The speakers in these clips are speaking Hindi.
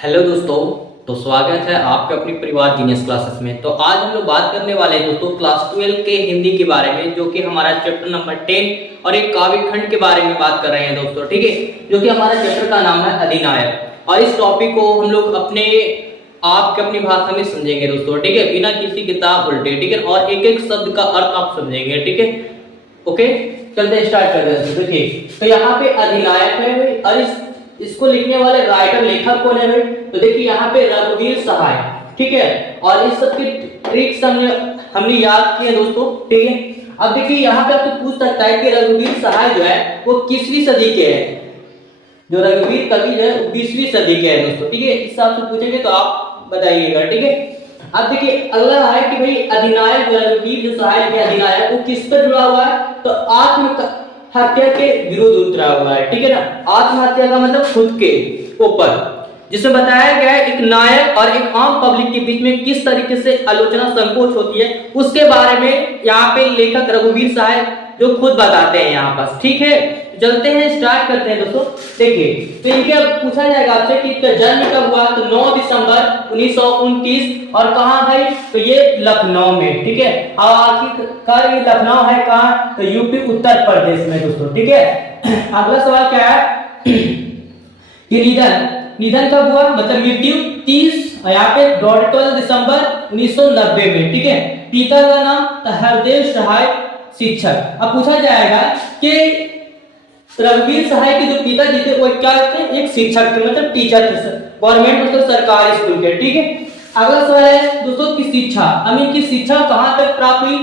हेलो दोस्तों। तो स्वागत है आपके अपनी परिवार जीनियस क्लासेस में। तो आज हम लोग बात करने वाले हैं दोस्तों क्लास 12 के हिंदी के बारे में, जो कि हमारा चैप्टर नंबर 10 और एक काव्य खंड के बारे में बात कर रहे हैं दोस्तों। ठीक है, जो कि हमारा चैप्टर का नाम है अधिनायक। और इस टॉपिक को हम लोग अपनी भाषा में समझेंगे दोस्तों। ठीक है, बिना किसी किताब उल्टे। ठीक है, और एक एक शब्द का अर्थ आप समझेंगे। ठीक है, ओके, चलते स्टार्ट करते हैं। देखिए, तो यहाँ पे अधिनायक है और इसको लिखने वाले राइटर लेखक कौन है भाई? तो देखिए यहाँ पे रघुवीर सहाय। ठीक है, और इस सब की ट्रिक्स हमने याद किए दोस्तों। ठीक है, अब देखिए यहाँ पे आपसे पूछ सकता है कि रघुवीर सहाय जो है वो किसवीं सदी के है। जो रघुवीर कवि है वो 20वीं सदी के है दोस्तों। ठीक है, इस हिसाब से पूछेंगे तो आप बताइएगा। ठीक है, अब देखिए अगला है कि भाई अधिनायक रघुवीर जो सहाय के अधिनायक वो किस पर जुड़ा हुआ है? तो आत्महत्या के विरुद्ध उतरा हुआ है। ठीक है ना, आत्महत्या का मतलब खुद के ऊपर, जिसमें बताया गया है एक नायक और एक आम पब्लिक के बीच में किस तरीके से आलोचना संकोच होती है, उसके बारे में यहाँ पे लेखक रघुवीर सहाय जो खुद बताते हैं यहाँ पास। ठीक है, चलते हैं, स्टार्ट करते हैं दोस्तों। देखिए, तो इनके पूछा जाएगा आपसे कि जन्म कब हुआ? तो 9 दिसंबर 1929। और कहाँ भाई? तो ये लखनऊ में। ठीक है, और आखिरकार ये लखनऊ है कहाँ? तो यूपी उत्तर प्रदेश में दोस्तों। ठीक है, अगला सवाल क्या है कि निधन कब हुआ? मतलब मृत्यु 30 यहाँ पे 12 दिसंबर 1990 में। ठीक है, पिता का नाम हरदेव सहाय शिक्षक। अब पूछा जाएगा कि रघुवीर सहाय के जो पिताजी थे वो क्या थे? एक शिक्षक थे, मतलब टीचर थे, गवर्नमेंट मतलब सरकारी स्कूल के। ठीक है, अगला सवाल है दोस्तों की शिक्षा। अब इनकी शिक्षा कहाँ तक प्राप्त हुई है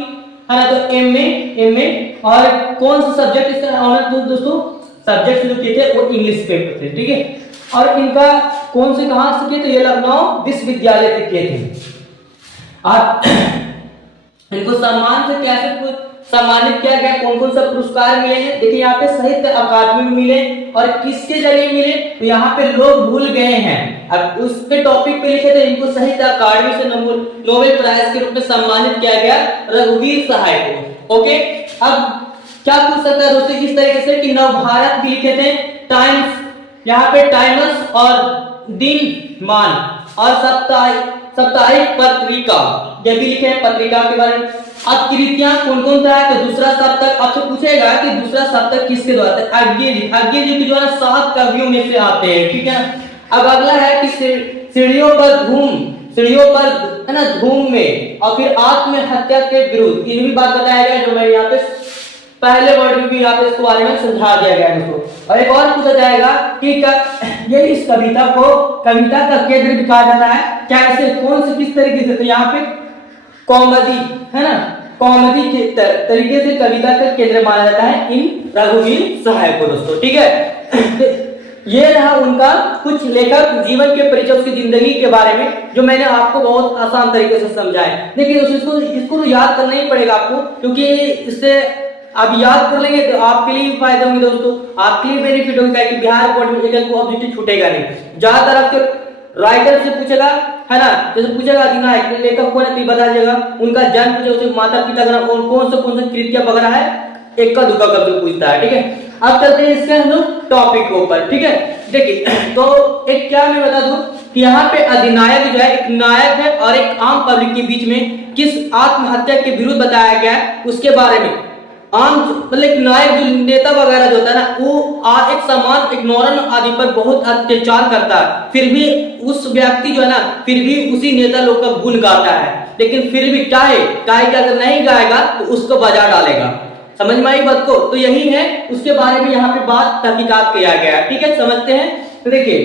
ना? तो एमए और कौन सा सब्जेक्ट इसका ऑनर था दोस्तों? सब्जेक्ट जो थे वो इंग्लिश पेपर थे। ठीक है, और इनका कौन से कहां से किए? तो ये लखनऊ विश्वविद्यालय से किए थे। और इनको सम्मान से कैसे सम्मानित किया गया? कौन कौन सा पुरस्कार मिले हैं? देखिए यहाँ पे साहित्य अकादमी मिले, और किसके जरिए मिले? तो यहाँ पे लोग भूल गए हैं। अब उसके टॉपिक पे लिखे थे, इनको साहित्य अकादमी से नोबेल प्राइज के रूप में सम्मानित किया गया रघुवीर सहाय को। ओके, अब क्या पूछ सकता है दोस्तों इस तरीके से कि नवभारत भी लिखे थे, टाइम्स, यहाँ पे टाइम्स और दिनमान और साप्ताहिक पत्रिका ये भी लिखे हैं पत्रिका के बारे में। अब कृतियां कौन कौन सा है? तो दूसरा सप्तक। आपसे पूछेगा कि दूसरा सप्तक किसके द्वारा? अज्ञे जी के द्वारा 7 कवियों में से आते हैं। ठीक है, अब अगला है कि सीढ़ियों पर है ना धूम में, और फिर आत्महत्या के विरुद्ध, इन भी बात बताया गया जो मैं यहाँ पे पहले वर्ड में भी यहाँ पे इसके बारे में समझा दिया गया दोस्तों। और एक और पूछा जाएगा कि ये इस कविता का केंद्र भी कहा जाता है क्या? ऐसे कौन से किस तरीके से? तो यहाँ पे कॉमेडी है ना, कॉमेडी के तरीके से कविता का केंद्र माना जाता है इन रघुवीर सहाय को दोस्तों। ठीक है, ये रहा उनका कुछ लेखक जीवन के परिचय, उसकी जिंदगी के बारे में, जो मैंने आपको बहुत आसान तरीके से समझाया। लेकिन इसको तो याद करना ही पड़ेगा आपको, क्योंकि इससे आप याद कर लेंगे तो आपके लिए भी फायदा होंगे दोस्तों, आपके लिए बेनिफिट होगा कि बिहार बोर्ड में एक ऑब्जेक्टिव छूटेगा नहीं। ज्यादातर आपके राइटर से पूछेगा है ना, जैसे पूछेगा अधिनायक लेखक कौन है तो बता दीजिएगा, उनका जन्म, जो माता पिता का नाम, कौन सा कृतियां वगैरह है, एक का दुका कब पूछता है। ठीक है, अब चलते हैं इसके हम लोग टॉपिक के ऊपर। ठीक है, देखिए तो एक क्या मैं बता दूं कि यहाँ पे अधिनायक जो है एक नायक है और एक आम पब्लिक के बीच में किस आत्महत्या के विरुद्ध बताया गया है उसके बारे में। आम मतलब एक नायक जो नेता वगैरह जो होता है ना, वो एक समान एक नॉर्मल आदमी पर बहुत अत्याचार करता है, फिर भी उस व्यक्ति जो है ना फिर भी उसी नेता लोग का गुण गाता है, लेकिन फिर भी चाहे कि अगर नहीं गाएगा तो उसको बजा डालेगा। समझ में आई बात को? तो यही है, उसके बारे में यहाँ पे बात तहकीकात किया गया। ठीक है, समझते हैं। तो देखिए,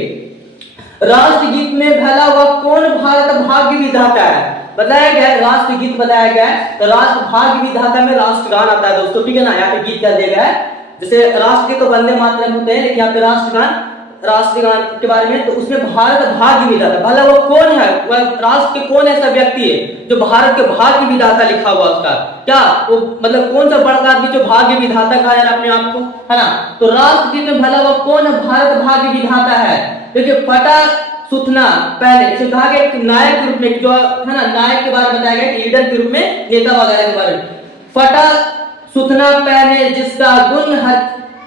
राष्ट्रगीत में भला हुआ कौन भारत भाग्य विधाता है? बताया गया है, राष्ट्रगीत बताया गया है। तो राष्ट्र भाग्य विधाता में राष्ट्रगान आता है दोस्तों। ठीक है ना, यहाँ पे गीत कर दिया गया है। जैसे राष्ट्र के तो वंदे मातरम होते हैं, लेकिन यहाँ पे राष्ट्रगान के बारे में, तो उसमें भारत भाग्य विधाता, भला वो कौन है? वह राष्ट्र के कौन ऐसा व्यक्ति है जो भारत के भाग्य विधाता लिखा हुआ उसका क्या? वो मतलब कौन सा बड़ा आदमी जो भाग्य विधाता कहा है अपने आप को, है ना? तो राष्ट्रगीत में भला वो कौन है भारत भाग्य विधाता है? देखिए, फटा सुथना पहले इसे कहा गया नायक के रूप में, जो है ना नायक के बारे में बताया गया, लीडर के रूप में, नेता वगैरह के बारे में। फटा सुथना पहने जिसका गुण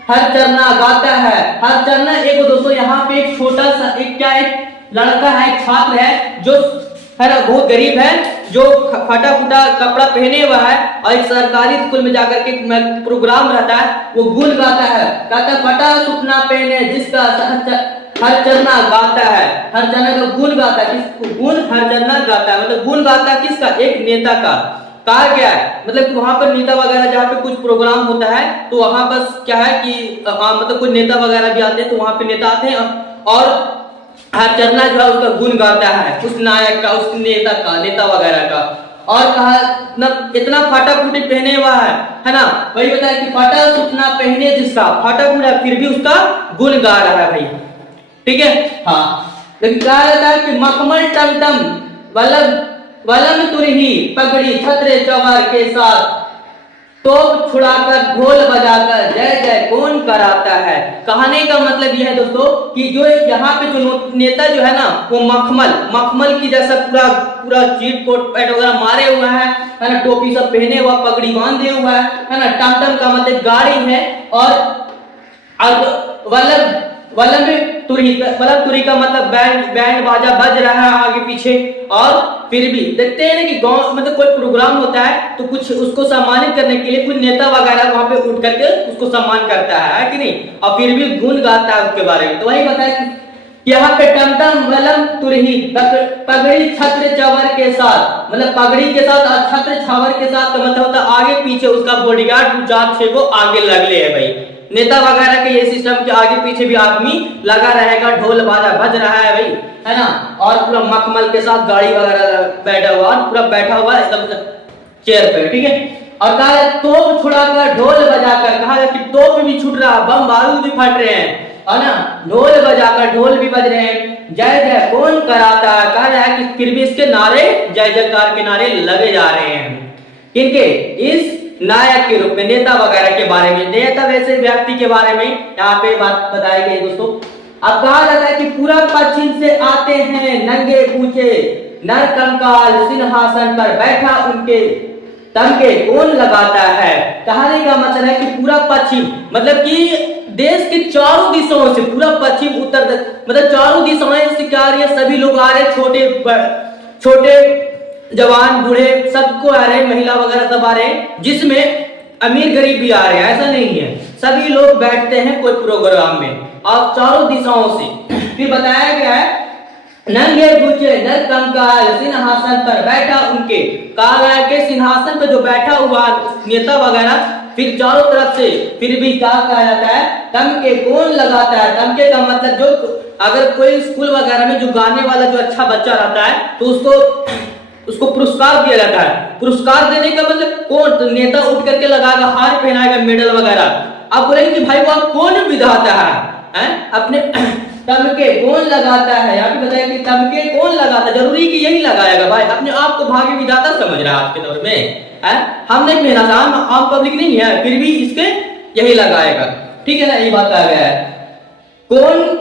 हर चरना गाता है। हर चरना एक दोस्तों यहाँ पे एक छोटा सा एक लड़का है, एक छात्र है जो है ना बहुत गरीब है, जो फटा फूटा कपड़ा पहने हुआ है और एक सरकारी स्कूल में जाकर के प्रोग्राम रहता है, वो गुण गाता है, कहता है फटा सूचना पहने जिसका हर चरना गाता है, हर चरना का गुण गाता है, किस गुण हर चरना गाता है, मतलब गुण गाता है किसका, एक नेता का। कहा गया है मतलब कि वहां पर नेता वगैरह जहाँ पे कुछ प्रोग्राम होता है तो वहां पर क्या है कि मतलब कुछ नेता वगैरह भी आते हैं, तो वहां पे नेता आते हैं और हर चरना जो है उसका गुण गाता है, उस नायक का, उस नेता का, नेता वगैरह का। और कहा न इतना फाटा फूटी पहने हुआ है ना, वही बताया कि फाटा सूचना पहने जिसका, फाटा फूटा फिर भी उसका गुण गा रहा है भाई, ठीक है। हाँ लेकिन कहा जाता है कि मखमल टमटम वलम तुरही पगड़ी छत्र चवर के साथ तोप छुड़ाकर ढोल बजाकर जय जय कौन कराता है। कहने का मतलब यह है दोस्तों कि जो यहाँ पे जो नेता जो है ना वो मखमल की जैसा पूरा चीट कोट पैट वगैरह मारे हुआ है ना, टोपी सब पहने हुआ, पगड़ी बांधे हुआ है ना, टमटम का मतलब गाड़ी है, और वल्लभ तुरी का मतलब बैंड बाजा बज रहा है आगे पीछे। और फिर भी देखते हैं ना कि गांव मतलब कोई प्रोग्राम होता है तो कुछ उसको सम्मानित करने के लिए कुछ नेता वगैरह वहां पे उठ करके उसको सम्मान करता है कि नहीं, और फिर भी गुण गाता है उसके बारे में। तो वही बताया कि यहाँ पे टमटम वलम तुरही पगड़ी छत्र चवर के साथ, मतलब पगड़ी के साथ और छत्र छावर के साथ का मतलब होता है आगे पीछे उसका बॉडीगार्ड जात छे वो आगे लगले है भाई, नेता वगैरह के ये सिस्टम के आगे पीछे भी आदमी लगा रहेगा, ढोल बाजा बज रहा है भाई, है ना, और पूरा मखमल के साथ गाड़ी वगैरह बैठा हुआ, पूरा बैठा हुआ एकदम चेयर पे, ठीक है। और कहा तोप छुड़ाकर ढोल बजाकर, कहा कि तोप भी छूट रहा, बम बारूद भी फट रहे हैं, है ना, ढोल बजाकर ढोल भी बज रहे हैं, जय जय कौन कराता है। कहा रहा है कि फिर भी इसके नारे जय जयकार के नारे लगे जा रहे हैं, किनके, इस नायक के रूप में, नेता वगैरह के बारे में, नेता वैसे व्यक्ति के बारे में यहाँ पे बात बताई गई दोस्तों। अब कहा जाता है कि पूरा पश्चिम से आते हैं नंगे पूछे नर कंकाल, सिंहासन पर बैठा उनके तमके कौन लगाता है। कहने का मतलब है कि पूरा पश्चिम मतलब कि देश के चारों दिशाओं से, पूरा पश्चिम उत्तर मतलब चारों दिशाओं से क्या आ रही है, सभी लोग आ रहे, छोटे जवान बूढ़े सबको आ रहे हैं, महिला वगैरह सब आ रहे हैं, जिसमें अमीर गरीब भी आ रहे हैं, ऐसा नहीं है, सभी लोग बैठते हैं कोई प्रोग्राम में और चारों दिशाओं से। फिर बताया गया है नंगे पूछे नर कंकाल सिंहासन पर बैठा उनके, कहा गया कि सिंहासन पर जो बैठा हुआ नेता वगैरह, फिर चारों तरफ से फिर भी क्या कहा जाता है, तमके कौन लगाता है। तमके का मतलब जो अगर कोई स्कूल वगैरह में जो गाने वाला जो अच्छा बच्चा रहता है तो उसको पुरस्कार दिया जाता है। पुरस्कार देने का मतलब कौन, तो नेता उठ करके लगाएगा, हार पहनाएगा, मेडल वगैरह। आप बोलेंगे कि भाई वो कौन विधाता है अपने तमके कौन लगाता है, यहाँ पे बताया कि तमके कौन लगाता है, जरूरी कि यही लगाएगा भाई, अपने आप को भाग्य विधाता समझ रहा है आज के दौर में, हम नहीं पहना था, हम आम पब्लिक नहीं है, फिर भी इसके यही लगाएगा, ठीक है ना, यही बात आ गया है। कौन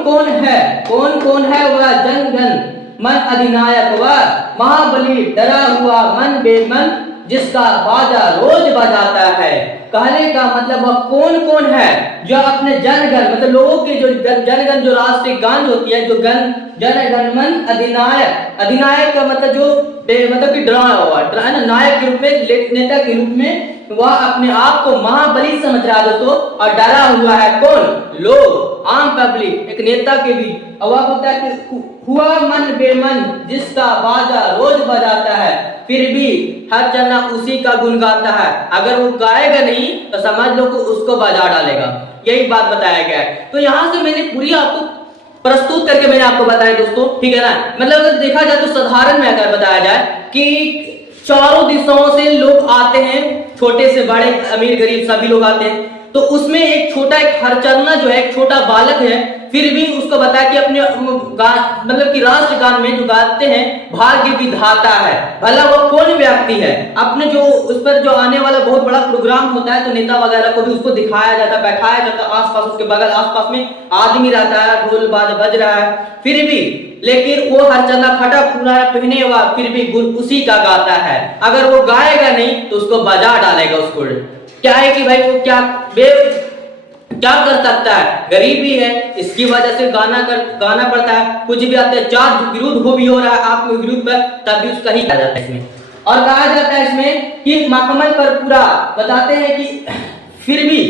कौन है वह जनगण मन अधिनायक, वह महाबली डरा हुआ मन बेमन जिसका बाजा रोज बजाता है। कहने का मतलब वह कौन है जो अपने जनगण मतलब लोगों के जो जनगण जो राष्ट्रीय गान होती है, जो जनगण मन अधिनायक का मतलब जो मतलब कि डरा हुआ है ना, नायक के रूप में, नेता के रूप में वह अपने आप को महाबली समझ रहा है दोस्तों, और डरा हुआ है कौन, लोग, आम पब्लिक, एक नेता के भी। और वह बोलता है कि हुआ मन बेमन जिसका बाजा रोज बजाता है, फिर भी हर जना उसी का गुण गाता है, अगर वो गाएगा नहीं तो समझ लो कि उसको बजा डालेगा, यही बात बताया गया है। तो यहाँ से मैंने पूरी आपको प्रस्तुत करके मैंने आपको बताया दोस्तों, ठीक है ना, मतलब अगर देखा जाए तो साधारण में अगर बताया जाए कि चारों दिशाओं से लोग आते हैं, छोटे से बड़े, अमीर गरीब सभी लोग आते हैं, तो उसमें एक छोटा एक हरचरना जो है, एक छोटा बालक है, फिर भी उसको बताया कि अपने मतलब कि राष्ट्र गान में जो गाते हैं भाग्य विधाता है, भला वो कौन व्यक्ति है, अपने जो उस पर जो आने वाला बहुत बड़ा प्रोग्राम होता है तो नेता वगैरह को भी उसको दिखाया जाता है, बैठाया जाता है, आसपास उसके बगल आसपास में आदमी रहता है, ढोल बाज बज रहा है, फिर भी लेकिन वो हरचंदा फटा फूला पहने हुआ फिर भी गुण उसी का गाता है, अगर वो गाएगा नहीं तो उसको बजा डालेगा, उसको क्या है कि भाई वो क्या क्या कर सकता है, गरीबी है, इसकी वजह से गाना पड़ता है। कुछ भी अत्याचार विरोध हो रहा है आप विरोध पर, तब भी उसका ही कहा जाता है इसमें। और कहा जाता है इसमें कि मखमल पर पूरा बताते हैं कि फिर भी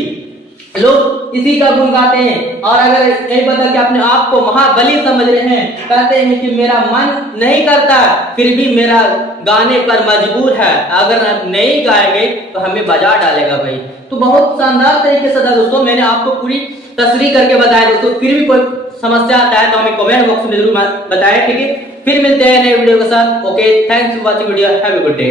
लोग इसी का गुण गाते हैं। और अगर यही बता कि अपने आप को महाबली समझ रहे हैं, कहते हैं कि मेरा मन नहीं करता फिर भी मेरा गाने पर मजबूर है, अगर नहीं गाएंगे तो हमें बजा डालेगा भाई। तो बहुत शानदार तरीके से था दोस्तों, मैंने आपको पूरी तस्रीह करके बताया दोस्तों। फिर भी कोई समस्या आता है तो हमें कमेंट बॉक्स में जरूर बताएं, ठीक है। फिर मिलते हैं नए वीडियो के साथ। Okay, thanks for watching video, have a good day.